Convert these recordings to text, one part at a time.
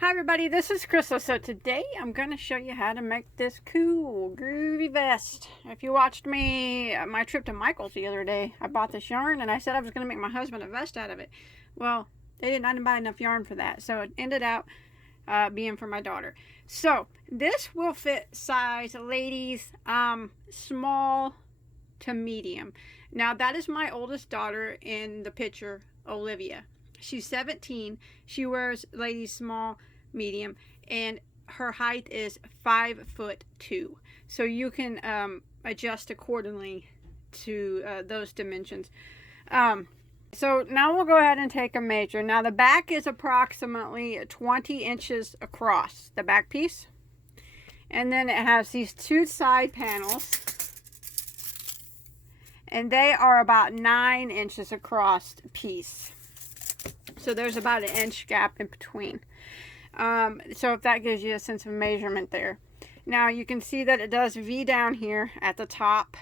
Hi everybody, this is Crystal. So today I'm going to show you how to make this cool, groovy vest. If you watched my trip to Michael's the other day, I bought this yarn and I said I was going to make my husband a vest out of it. Well, I didn't buy enough yarn for that, so it ended out being for my daughter. So this will fit size ladies, small to medium. Now that is my oldest daughter in the picture, Olivia. She's 17. She wears ladies small, medium, and her height is 5'2". So you can adjust accordingly to those dimensions. So now we'll go ahead and take a measure. Now the back is approximately 20 inches across, the back piece. And then it has these two side panels. And they are about 9 inches across the piece. So there's about an inch gap in between. So if that gives you a sense of measurement there. Now you can see that it does V down here at the top,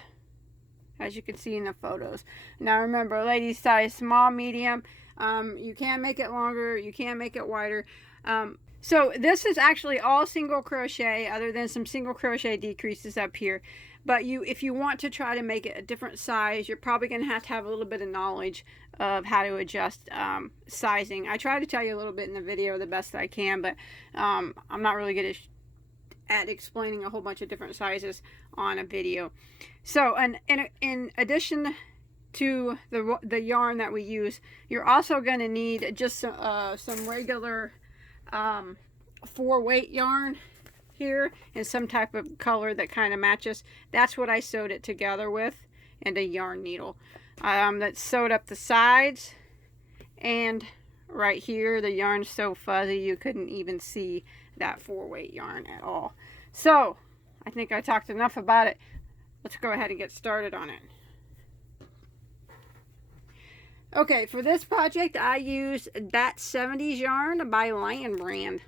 as you can see in the photos. Now remember, ladies size small, medium. You can make it longer, you can make it wider. So this is actually all single crochet, other than some single crochet decreases up here. But if you want to try to make it a different size, you're probably going to have a little bit of knowledge of how to adjust sizing. I try to tell you a little bit in the video the best that I can, but I'm not really good at explaining a whole bunch of different sizes on a video. So in addition to the yarn that we use, you're also going to need just some regular 4-weight yarn here and some type of color that kind of matches. That's what I sewed it together with, and a yarn needle that sewed up the sides. And right here the yarn's so fuzzy you couldn't even see that 4-weight yarn at all. So I think I talked enough about it. Let's go ahead and get started on it. Okay, for this project I used that 70's yarn by Lionbrand.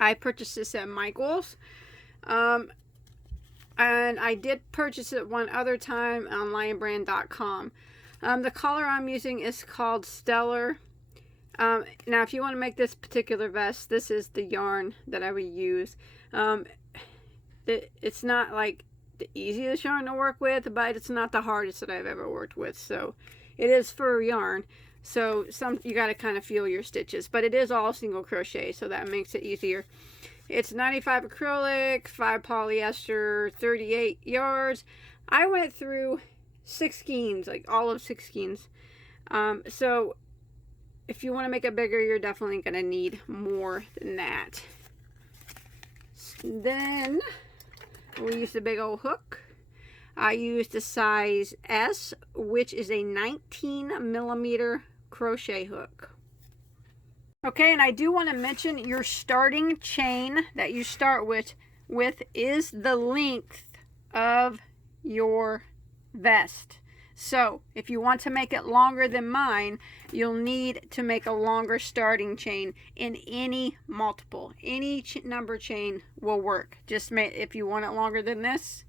I purchased this at Michael's, and I did purchase it one other time on lionbrand.com. The color I'm using is called Stellar. Now if you want to make this particular vest, this is the yarn that I would use. It's not like the easiest yarn to work with, but it's not the hardest that I've ever worked with. So it is fur yarn. So you got to kind of feel your stitches, but it is all single crochet, so that makes it easier. It's 95 acrylic, 5 polyester, 38 yards. I went through 6 skeins, like all of 6 skeins. So if you want to make it bigger, you're definitely going to need more than that. Then we used a big old hook. I used a size S, which is a 19mm crochet hook. Okay, and I do want to mention your starting chain that you start with is the length of your vest. So if you want to make it longer than mine, you'll need to make a longer starting chain in any multiple. Any number chain will work. Just if you want it longer than this,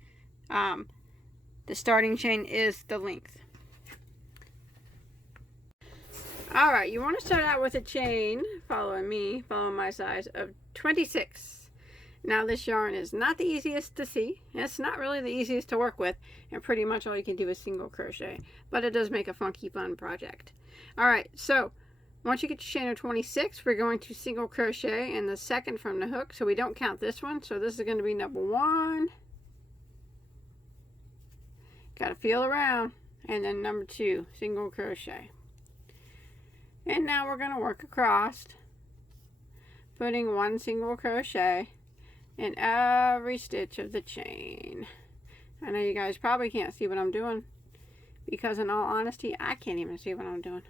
the starting chain is the length. Alright, you want to start out with a chain, following my size, of 26. Now this yarn is not the easiest to see. It's not really the easiest to work with, and pretty much all you can do is single crochet. But it does make a funky fun project. Alright, so once you get your chain of 26, we're going to single crochet in the second from the hook. So we don't count this one, so this is going to be number 1. Gotta feel around. And then number 2, single crochet. And now we're going to work across, putting 1 single crochet in every stitch of the chain. I know you guys probably can't see what I'm doing, because in all honesty, I can't even see what I'm doing.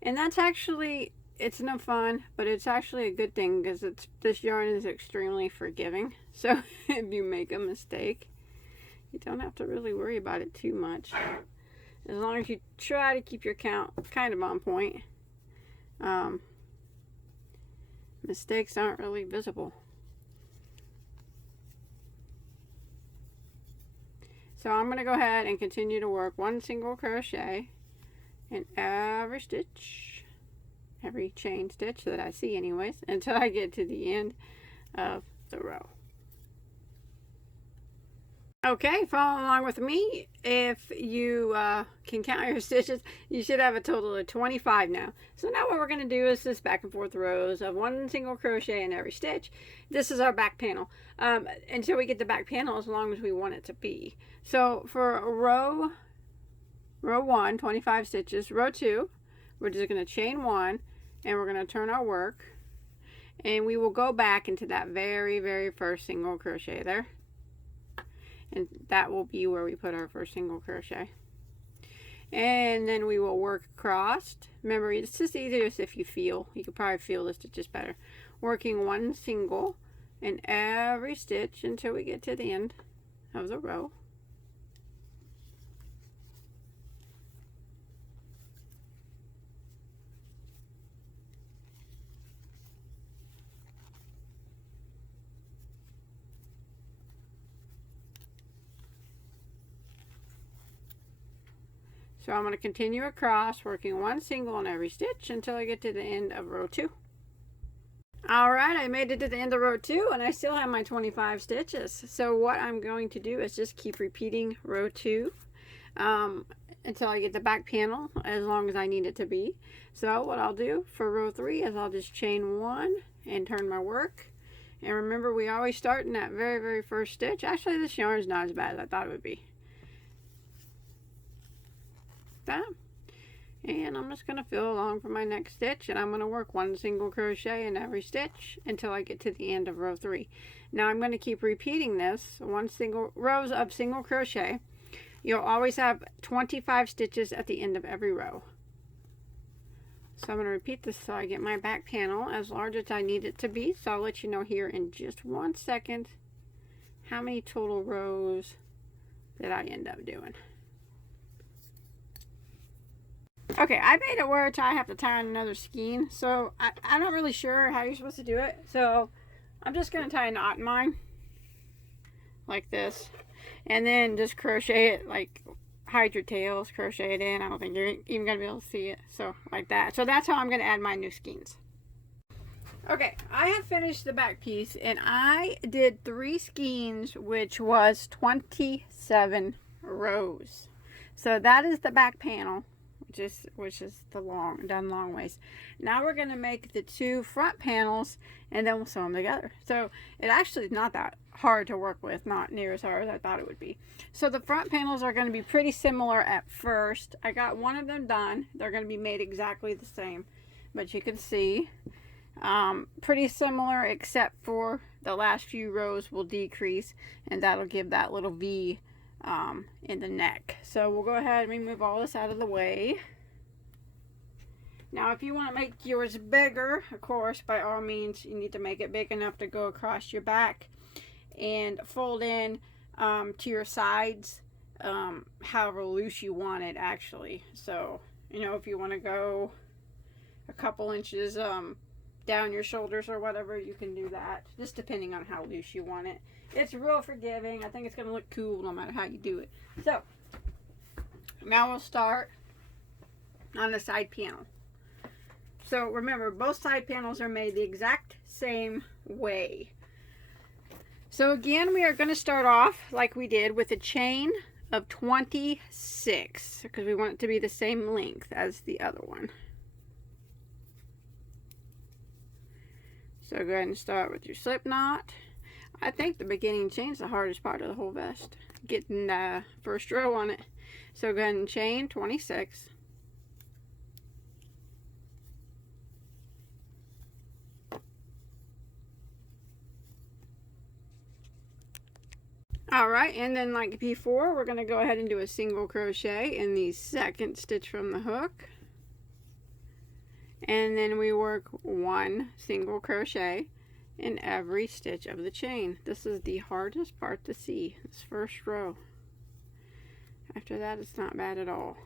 And that's actually, it's no fun, but it's actually a good thing, because this yarn is extremely forgiving. So if you make a mistake, you don't have to really worry about it too much. As long as you try to keep your count kind of on point. Mistakes aren't really visible. So I'm going to go ahead and continue to work 1 single crochet in every stitch. every chain stitch that I see anyways, until I get to the end of the row. Okay, follow along with me. If you can count your stitches, you should have a total of 25 now. So now what we're going to do is this back and forth rows of 1 single crochet in every stitch. This is our back panel until we get the back panel as long as we want it to be. So for row 1, 25 stitches. Row 2, we're just going to chain 1 and we're going to turn our work, and we will go back into that very first single crochet there. And that will be where we put our first single crochet. And then we will work across. Remember, it's just easiest if you feel. You could probably feel the stitches better. Working 1 single in every stitch until we get to the end of the row. So I'm going to continue across, working 1 single in every stitch until I get to the end of row 2. Alright, I made it to the end of row 2 and I still have my 25 stitches. So what I'm going to do is just keep repeating row 2 until I get the back panel, as long as I need it to be. So what I'll do for row 3 is I'll just chain 1 and turn my work. And remember, we always start in that very first stitch. Actually, this yarn is not as bad as I thought it would be. That, and I'm just going to fill along for my next stitch, and I'm going to work 1 single crochet in every stitch until I get to the end of row 3. Now I'm going to keep repeating this, rows of single crochet. You'll always have 25 stitches at the end of every row. So I'm going to repeat this so I get my back panel as large as I need it to be. So I'll let you know here in just 1 second how many total rows that I end up doing. Okay, I made it where I have to tie on another skein, so I'm not really sure how you're supposed to do it. So I'm just going to tie a knot in mine, like this, and then just crochet it, like hide your tails, crochet it in. I don't think you're even going to be able to see it, so like that. So that's how I'm going to add my new skeins. Okay, I have finished the back piece, and I did 3 skeins, which was 27 rows. So that is the back panel, which is the done long ways. Now we're going to make the 2 front panels, and then we'll sew them together. So it actually is not that hard to work with, not near as hard as I thought it would be. So the front panels are going to be pretty similar at first. I got one of them done. They're going to be made exactly the same, but you can see pretty similar, except for the last few rows will decrease, and that'll give that little V in the neck. So we'll go ahead and remove all this out of the way. Now if you want to make yours bigger, of course, by all means, you need to make it big enough to go across your back and fold in to your sides however loose you want it, actually. So, you know, if you want to go a couple inches down your shoulders or whatever, you can do that, just depending on how loose you want it. It's real forgiving. I think it's going to look cool no matter how you do it. So now we'll start on the side panel. So remember, both side panels are made the exact same way. So again, we are going to start off like we did with a chain of 26, because we want it to be the same length as the other one. So go ahead and start with your slip knot. I think the beginning chain is the hardest part of the whole vest, getting the first row on it. So go ahead and chain 26. Alright, and then like before, we're going to go ahead and do a single crochet in the second stitch from the hook. And then we work 1 single crochet in every stitch of the chain. This is the hardest part to see, this first row. After that, it's not bad at all.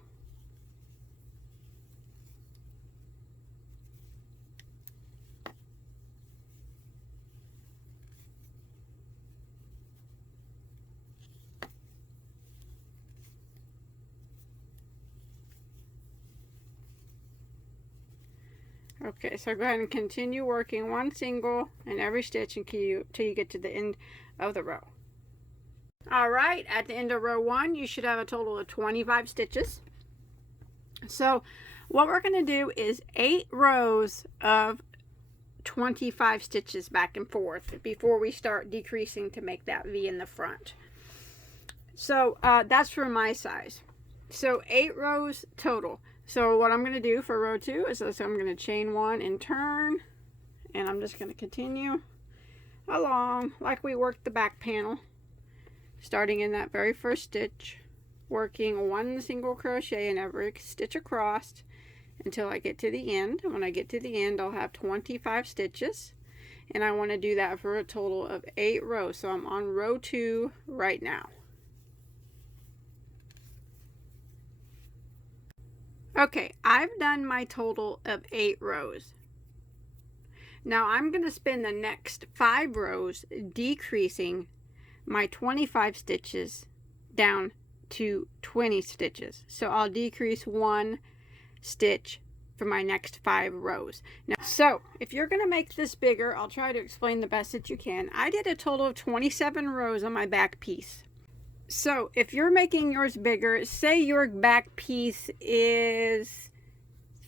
Okay, so go ahead and continue working one single in every stitch until you get to the end of the row. Alright, at the end of row 1 you should have a total of 25 stitches. So what we're going to do is 8 rows of 25 stitches back and forth before we start decreasing to make that V in the front. So that's for my size. So 8 rows total. So what I'm going to do for row 2 is I'm going to chain 1 and turn, and I'm just going to continue along like we worked the back panel, starting in that very first stitch, working 1 single crochet in every stitch across until I get to the end. When I get to the end, I'll have 25 stitches, and I want to do that for a total of 8 rows. So I'm on row 2 right now. Okay, I've done my total of 8 rows. Now I'm going to spend the next 5 rows decreasing my 25 stitches down to 20 stitches. So I'll decrease 1 stitch for my next 5 rows. Now, so if you're going to make this bigger, I'll try to explain the best that you can. I did a total of 27 rows on my back piece. So if you're making yours bigger, say your back piece is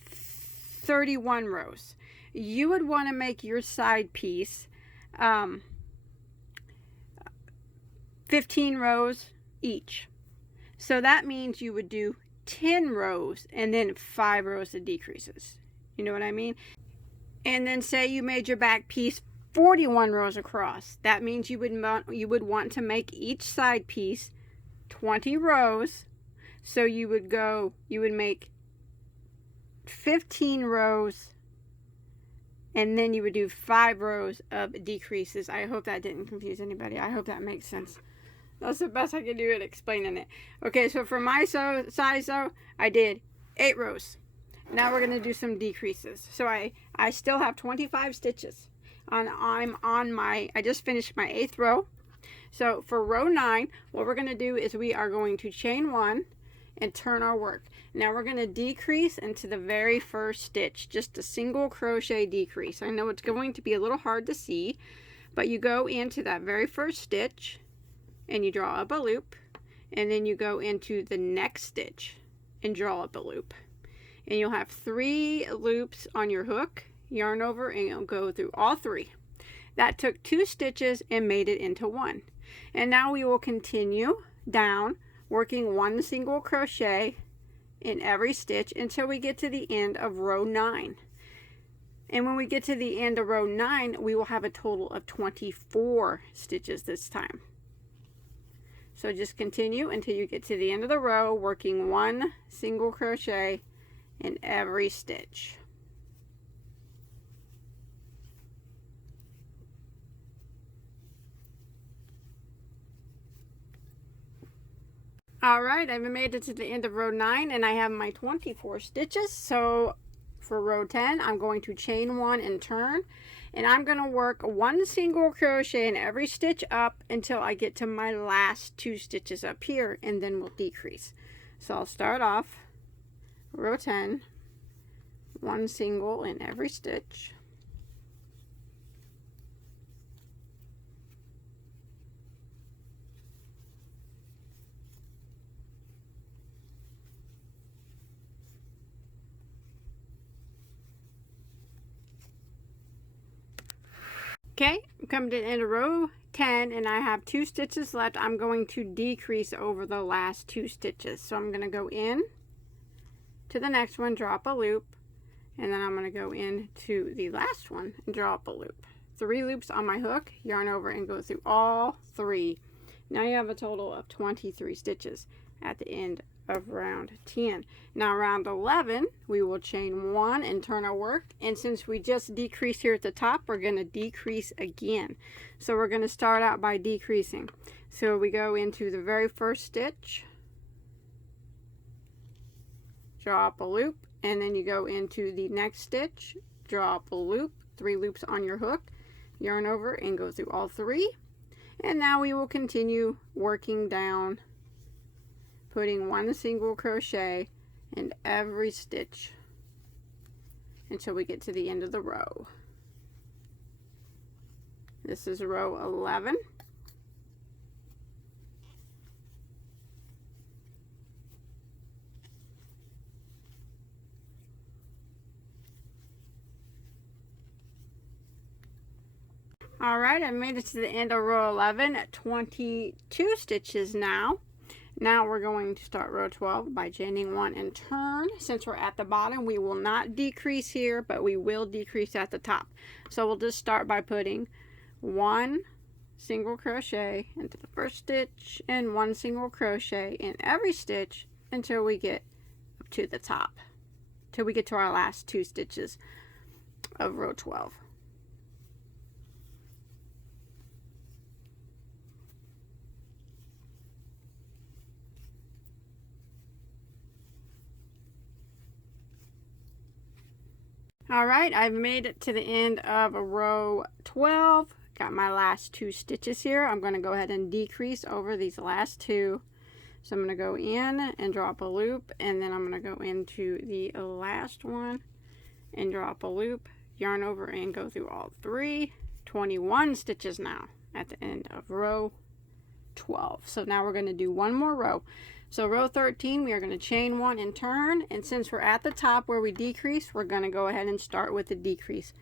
31 rows, you would want to make your side piece 15 rows each. So that means you would do 10 rows and then 5 rows of decreases. You know what I mean? And then say you made your back piece 41 rows across. That means you would want to make each side piece 20 rows. So you would make 15 rows, and then you would do 5 rows of decreases. I hope that didn't confuse anybody. I hope that makes sense. That's the best I can do at explaining it. Okay, so for my size though, I did 8 rows. Now we're going to do some decreases. So I still have 25 stitches. I just finished my 8th row. So for row 9, what we're going to do is we are going to chain 1 and turn our work. Now we're going to decrease into the very first stitch, just a single crochet decrease. I know it's going to be a little hard to see, but you go into that very first stitch and you draw up a loop, and then you go into the next stitch and draw up a loop. And you'll have 3 loops on your hook, yarn over, and you'll go through all 3. That took 2 stitches and made it into 1. And now we will continue down, working 1 single crochet in every stitch until we get to the end of row 9. And when we get to the end of row 9, we will have a total of 24 stitches this time. So just continue until you get to the end of the row, working 1 single crochet in every stitch. Alright, I've made it to the end of row 9 and I have my 24 stitches. So for row 10, I'm going to chain 1 and turn, and I'm going to work 1 single crochet in every stitch up until I get to my last 2 stitches up here, and then we'll decrease. So I'll start off row 10, 1 single in every stitch. Okay, I'm coming to the end of row 10 and I have 2 stitches left. I'm going to decrease over the last 2 stitches. So I'm going to go in to the next one, drop a loop, and then I'm going to go into the last one and drop a loop. 3 loops on my hook, yarn over, and go through all 3. Now you have a total of 23 stitches at the end of round 10. Now round 11, we will chain 1 and turn our work, and since we just decreased here at the top, we're going to decrease again. So we're going to start out by decreasing. So we go into the very first stitch, draw up a loop, and then you go into the next stitch, draw up a loop, 3 loops on your hook, yarn over, and go through all 3. And now we will continue working down, putting 1 single crochet in every stitch until we get to the end of the row. This is row 11. All right, I made it to the end of row 11 at 22 stitches now. Now we're going to start row 12 by chaining 1 and turn. Since we're at the bottom, we will not decrease here, but we will decrease at the top. So we'll just start by putting 1 single crochet into the first stitch and 1 single crochet in every stitch until we get up to the top, till we get to our last 2 stitches of row 12. All right, I've made it to the end of row 12. Got my last 2 stitches here. I'm going to go ahead and decrease over these last 2. So I'm going to go in and drop a loop, and then I'm going to go into the last one and drop a loop, yarn over and go through all 3. 21 stitches now at the end of row 12. So now we're going to do one more row. So row 13, we are going to chain 1 and turn, and since we're at the top where we decrease, we're going to go ahead and start with the decrease.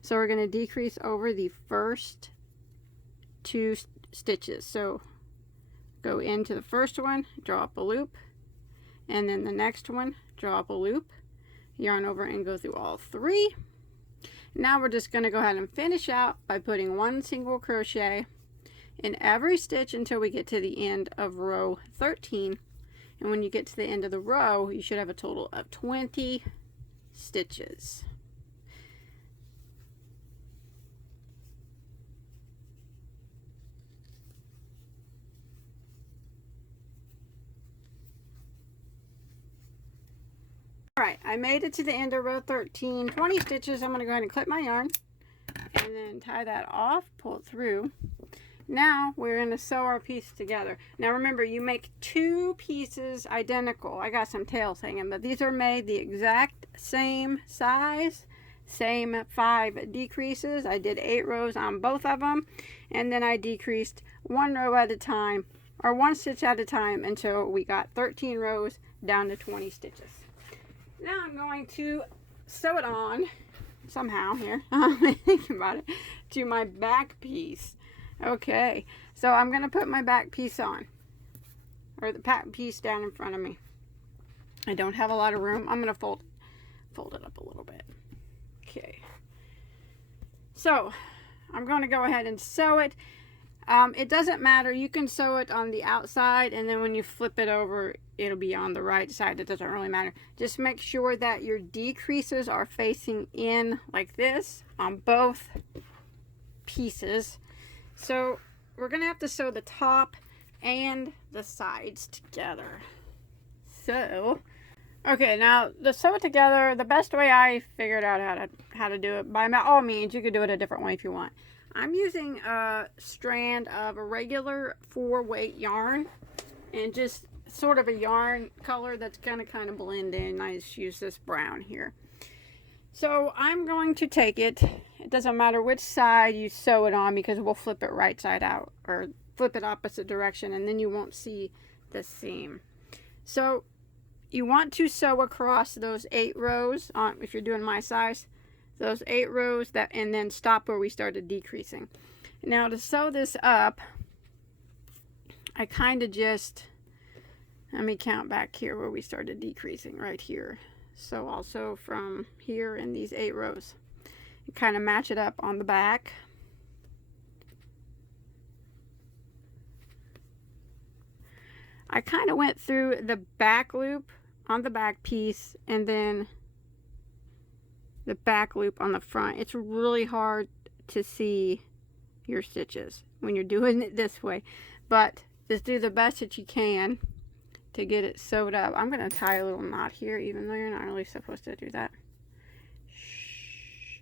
So we're going to decrease over the first 2 stitches. So go into the first one, draw up a loop, and then the next one, draw up a loop, yarn over and go through all 3. Now we're just going to go ahead and finish out by putting 1 single crochet in every stitch until we get to the end of row 13. And when you get to the end of the row, you should have a total of 20 stitches. All right, I made it to the end of row 13, 20 stitches. I'm going to go ahead and clip my yarn and then tie that off, pull it through. Now we're going to sew our piece together. Now remember, you make 2 pieces identical. I got some tails hanging, but these are made the exact same size, same 5 decreases. I did 8 rows on both of them, and then I decreased 1 row at a time, or 1 stitch at a time, until we got 13 rows down to 20 stitches. Now I'm going to sew it on somehow here, I'm thinking about it, to my back piece. Okay, so I'm going to put my back piece on, or the back piece down in front of me. I don't have a lot of room. I'm going to fold it up a little bit. Okay, so I'm going to go ahead and sew it. It doesn't matter. You can sew it on the outside, and then when you flip it over, it'll be on the right side. It doesn't really matter. Just make sure that your decreases are facing in like this on both pieces. So we're going to have to sew the top and the sides together. So, okay, now the sew it together, the best way I figured out how to do it, by all means, you could do it a different way if you want. I'm using a strand of a regular 4-weight yarn, and just sort of a yarn color that's going to kind of blend in. I just use this brown here. So I'm going to take it. It doesn't matter which side you sew it on, because we'll flip it right side out, or flip it opposite direction, and then you won't see the seam. So you want to sew across those 8 rows on, if you're doing my size, those 8 rows, that, and then stop where we started decreasing. Now to sew this up, I kind of just, let me count back here where we started decreasing, right here. So also from here in these 8 rows, and kind of match it up on the back. I kind of went through the back loop on the back piece, and then the back loop on the front. It's really hard to see your stitches when you're doing it this way, but just do the best that you can to get it sewed up. I'm going to tie a little knot here, even though you're not really supposed to do that. Shh.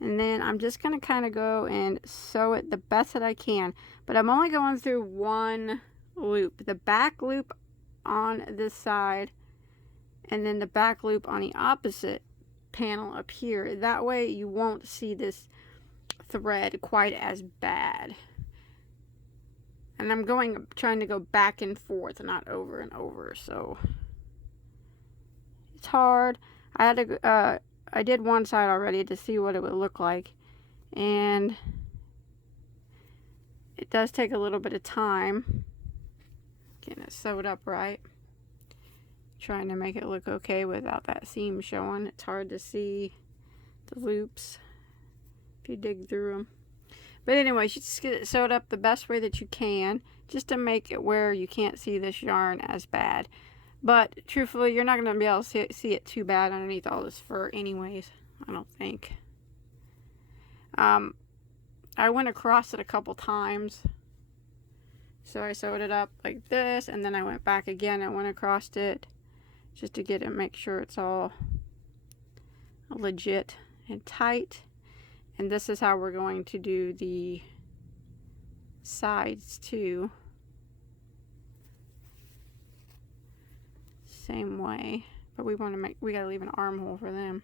And then I'm just going to kind of go and sew it the best that I can, but I'm only going through 1 loop, the back loop on this side, and then the back loop on the opposite panel up here. That way you won't see this thread quite as bad. And I'm trying to go back and forth, not over and over, so it's hard. I did one side already to see what it would look like, and it does take a little bit of time getting it sewed up right. Trying to make it look okay without that seam showing. It's hard to see the loops if you dig through them. But anyway, you just get it sewed up the best way that you can, just to make it where you can't see this yarn as bad. But truthfully, you're not going to be able to see it too bad underneath all this fur anyways, I don't think. I went across it a couple times. So I sewed it up like this, and then I went back again and went across it just to get it, make sure it's all legit and tight. And this is how we're going to do the sides too. Same way, but we gotta leave an armhole for them.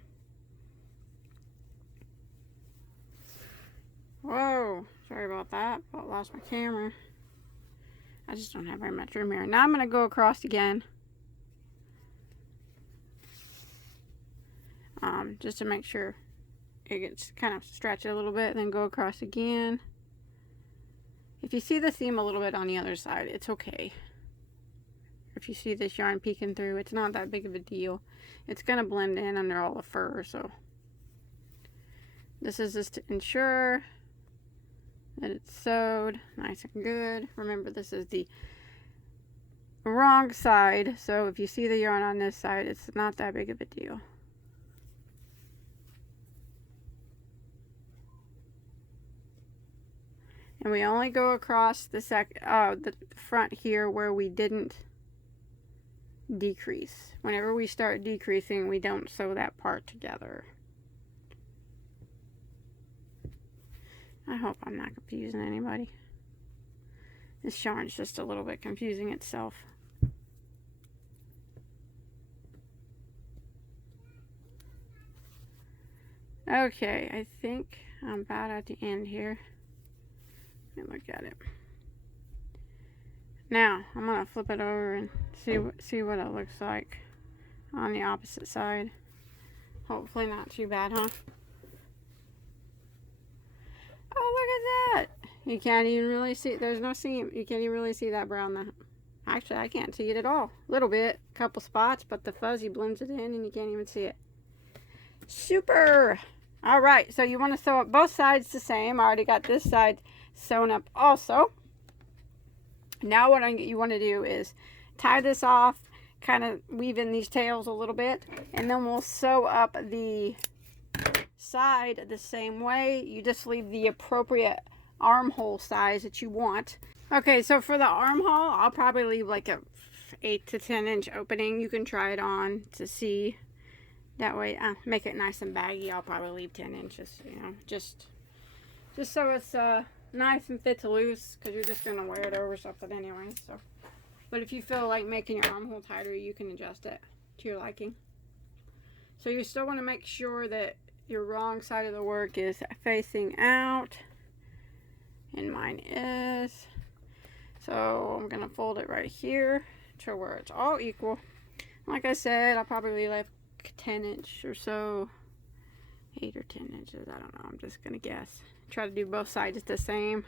Whoa, sorry about that. I lost my camera. I just don't have very much room here. Now I'm gonna go across again. Just to make sure it gets kind of stretched a little bit, then go across again. If you see the seam a little bit on the other side, it's okay. If you see this yarn peeking through, it's not that big of a deal. It's going to blend in under all the fur, so this is just to ensure that it's sewed nice and good. Remember, this is the wrong side, so if you see the yarn on this side, it's not that big of a deal. And we only go across the front here where we didn't decrease. Whenever we start decreasing, we don't sew that part together. I hope I'm not confusing anybody. This yarn's just a little bit confusing itself. Okay, I think I'm about at the end here. Let me look at it. Now, I'm going to flip it over and see what it looks like on the opposite side. Hopefully not too bad, huh? Oh, look at that. You can't even really see, there's no seam. You can't even really see that brown. Actually, I can't see it at all. A little bit, a couple spots, but the fuzzy blends it in and you can't even see it. Super! Alright, so you want to sew up both sides the same. I already got this side sewn up also. Now what you want to do is tie this off, kind of weave in these tails a little bit, and then we'll sew up the side the same way. You just leave the appropriate armhole size that you want. Okay, so for the armhole, I'll probably leave like a 8 to 10 inch opening. You can try it on to see. That way, make it nice and baggy. I'll probably leave 10 inches, you know, just so it's nice and fits loose, because you're just going to wear it over something anyway. So, but if you feel like making your armhole tighter, you can adjust it to your liking. So you still want to make sure that your wrong side of the work is facing out, and mine is. So I'm going to fold it right here to where it's all equal. Like I said, I'll probably leave 10 inch or so, 8 or 10 inches, I don't know, I'm just gonna guess. Try to do both sides the same,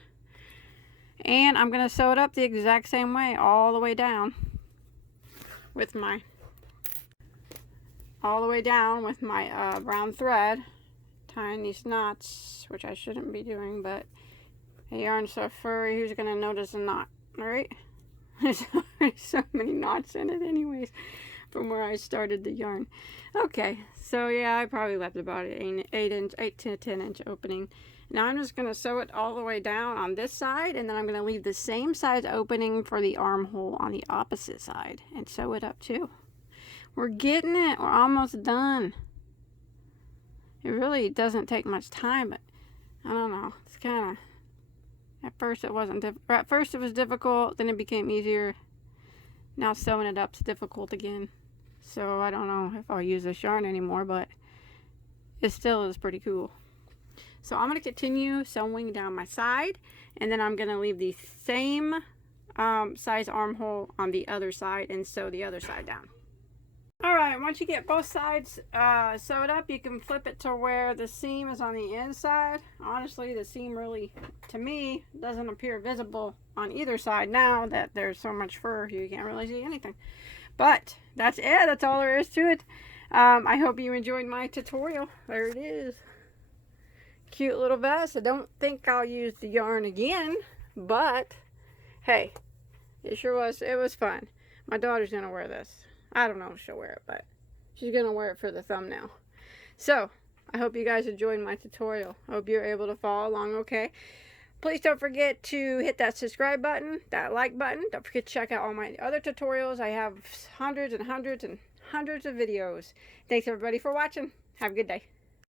and I'm gonna sew it up the exact same way all the way down with my brown thread, tying these knots, which I shouldn't be doing, but the yarn's so furry, who's gonna notice a knot, right? There's so many knots in it anyways from where I started the yarn. Okay, so yeah, I probably left about an 8 to 10 inch opening. Now I'm just going to sew it all the way down on this side, and then I'm going to leave the same size opening for the armhole on the opposite side and sew it up too. We're getting it. We're almost done. It really doesn't take much time, but I don't know. It's kind of, at first it wasn't at first it was difficult, then it became easier. Now sewing it up is difficult again. So I don't know if I'll use this yarn anymore, but it still is pretty cool. So I'm going to continue sewing down my side, and then I'm going to leave the same size armhole on the other side and sew the other side down. Alright, once you get both sides sewed up, you can flip it to where the seam is on the inside. Honestly, the seam really, to me, doesn't appear visible on either side now that there's so much fur, you can't really see anything. But that's it, that's all there is to it. I hope you enjoyed my tutorial. There it is. Cute little vest. I don't think I'll use the yarn again, but hey, it sure was, it was fun. My daughter's gonna wear this. I don't know if she'll wear it, but she's gonna wear it for the thumbnail. So I hope you guys enjoyed my tutorial. I hope you're able to follow along okay. Please don't forget to hit that subscribe button, that like button. Don't forget to check out all my other tutorials. I have hundreds and hundreds and hundreds of videos. Thanks everybody for watching. Have a good day.